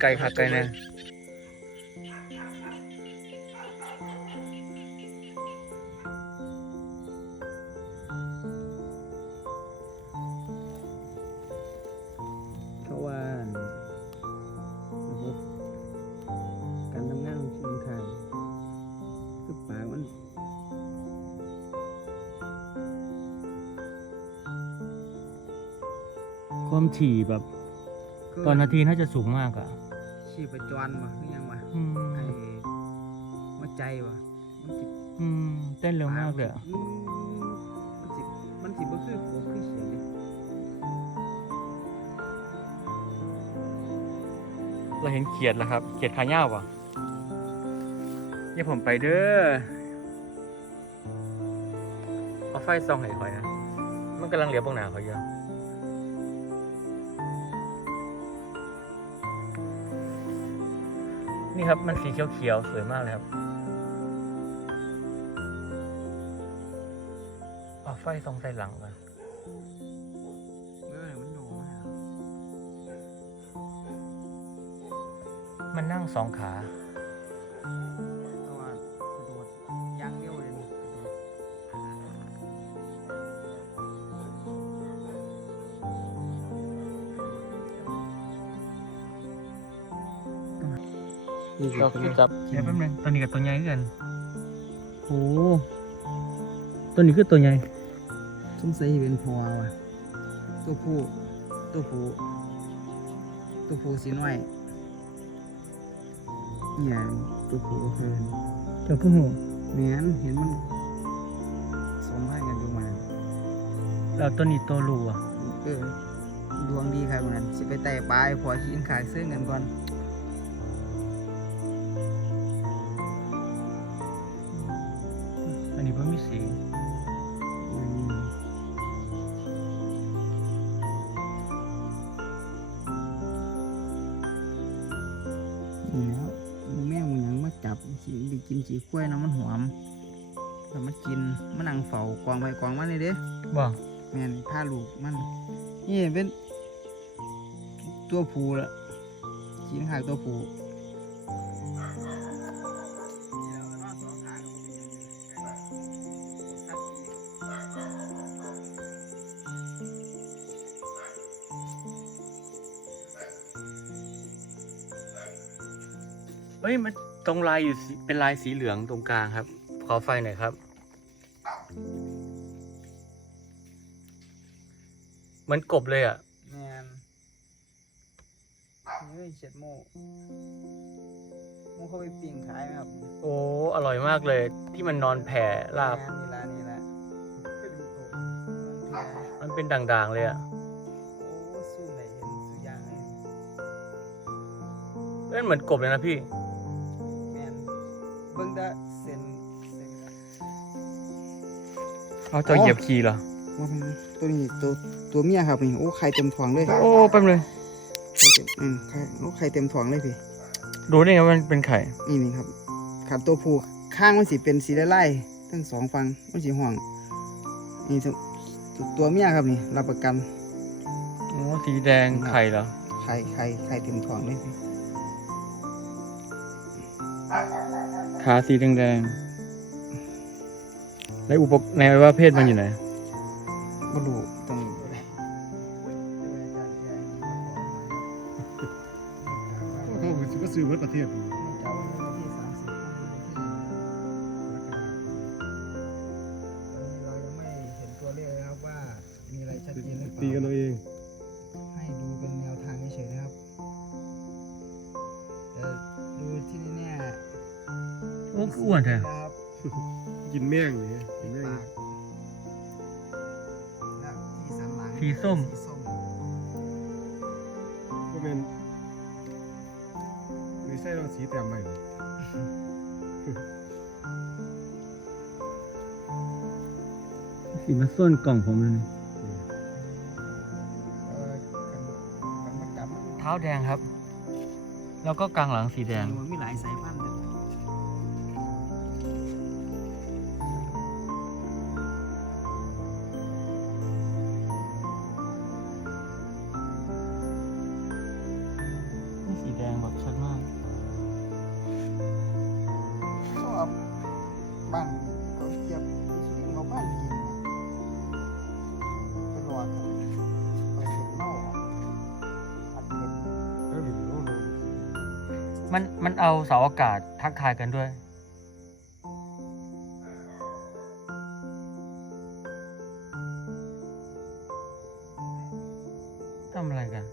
ไกลค่ะไกลนะเขาว่าระบบการทำงานของชิงคายคือปากมันความถี่แบบ ตอนนาทีน่าจะสูงมากอะชีพจรมาหรือยังวะอืมไอ้หัวใจวะมันสิอืมเต้นเร็วมากเลยอะอืมมันสิมันสิบ่คือผมคือเขียนเลยเราเห็นเขียดแล้วครับ เขียดขาเง่าป่ะอย่าผมไปเด้อ เอาไฟส่องให้คอยนะ มันกำลังเหลียวบงหนาเขาอยู่ นี่ครับมันสีเขียวๆสวยมากเลยครับเอาไฟส่องใส่หลังกันเออมันโหนมาแล้วมันนั่งสองขา เราคือจับเดี๋ยวแป๊บนึงตัวนี้กับตัวใหญ่กันโอ้ตัวนี้คือตัวใหญ่สงสัยสิเป็นพอว่ะตัวผู้ตัวผู้ตัวผู้สีน้อยเนี่ยตัวผู้เพิ่นเจ้าผู้หูแม่นเห็นมันสมพันธ์กันอยู่มาเราตัวนี้ตัวรูอะเออดวงดีครับวันนั้นสิไปไต่ปลายพอหินขายซื้อเงินก่อน สีอืมนี่แล้วแม่งมันยังมาจับสิไปกินสีกล้วยเนาะมันหอมแล้วมันกินมันนั่งเฝ้ากองไปกองมันเลยเด้บ่แม่นผ้าลูกมัน นี่เป็นตัวผูละกินหากตัวผู เฮ้ยมันตรงลายอยู่สีเป็นลายสีเหลืองตรงกลางครับ ขอไฟหน่อยครับเหมันกบเลยอะ แมนเฮ้ยเช็ดโม่โม่เข้าไปปิ้งขายไหมครับโอ้อร่อยมากเลย ที่มันนอนแผ่ลาบ แม่นนี่ละนี่ละมันเป็นด่างๆเลยอะโอ้สู้ไหนเห็นสุดยางเลย เอ้ยเหมือนกบเลยนะพี่แมน เบิ่งแตะเส้นเส้นละเอาจอเหยียบคีย์เหรอ ว่าเป็นตัวนี้ตัวตัวเมียครับนี่โอ้ไข่เต็มท้องเลยโอ้แป๊บเลยไข่เต็มอืมไข่โอ้ไข่เต็มท้องเลยพี่รู้ได้ไงว่ามันเป็นไข่ นี่นี่ครับขันตัวผู้ข้างมันสิเป็นสีไล่ๆทั้งสองฝั่งมันสีห่วงนี่ตัวตัวเมียครับนี่รับประกัน โอ้ สีแดงไข่เหรอ ไข่ไข่ไข่เต็มท้องเลยพี่ ขาสีแดงๆแล้วอุปกรณ์ในว่าเพศมันอยู่ไหนบรูตรงนี้เลยเขาคือก็ซื้อเมื่อประเทศเรายังไม่เห็นตัวเลขนะครับว่ามีอะไรชัดเจนหรือเปตีกันล่า อ้คืออ้วนแท้นะครับกินแม่งเนี่ยกินแม่งปากและที่สันหลังสีส้มสีส้มก็เป็นไม่ใช่เราสีแต้มใหม่สีมันส้นกล่องผมเลยเออกันกันมาจับมันเท้าแดงครับ แล้วก็กลางหลังสีแดง มันมีหลายสายพันธุ์ มันมันเอาเสาอากาศทักทายกันด้วย ทำอะไรกัน